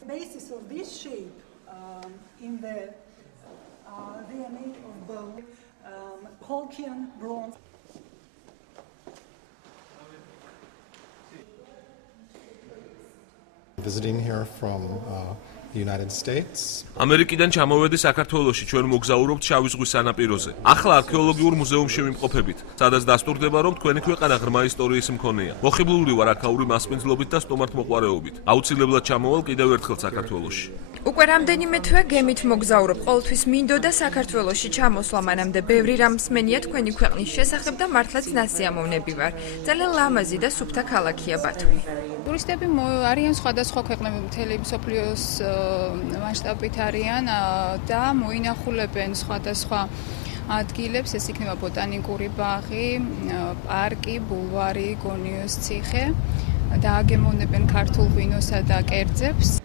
The basis of this shape in the DNA of bone, Colchian bronze. Visiting here from the United States. ამერიკიდან ჩამოვედი საქართველოში, ჩვენ მოგზაურობთ შავი ზღვის სანაპიროზე. ახლა არქეოლოგიურ მუზეუმში ვიმყოფებით, სადაც დასტურდება, რომ თქვენი ქვეყანა ღრმა ისტორიის მქონეა. მოხიბლული ვარ აქაური მასპინძლობით და სტომართმოყვარეობით. აუცილებლად ჩამოვალ კიდევ ერთხელ საქართველოში. უკვე რამდენიმე თვე გემით მოგზაურობ, ყოველთვის მინდოდა საქართველოში ჩამოსვლა, მანამდე ბევრი რამს მენია თქვენი ქვეყნის შესახებ და მართლაც ნასიამოვნები ვარ. ძალიან ლამაზი და სუფთა ქალაქია ბათუმი. ტურისტები არიან სხვადასხვა ქვეყნები, მთელი მსოფლიოს მასშტაბით არიან და მოინახულებენ სხვადასხვა ადგილებს, ეს იქნება ბოტანიკური ბაღი, პარკი, ბულვარი, გონიოს ციხე და აგემოვნებენ ქართულ ღვინოსა და კერძებს.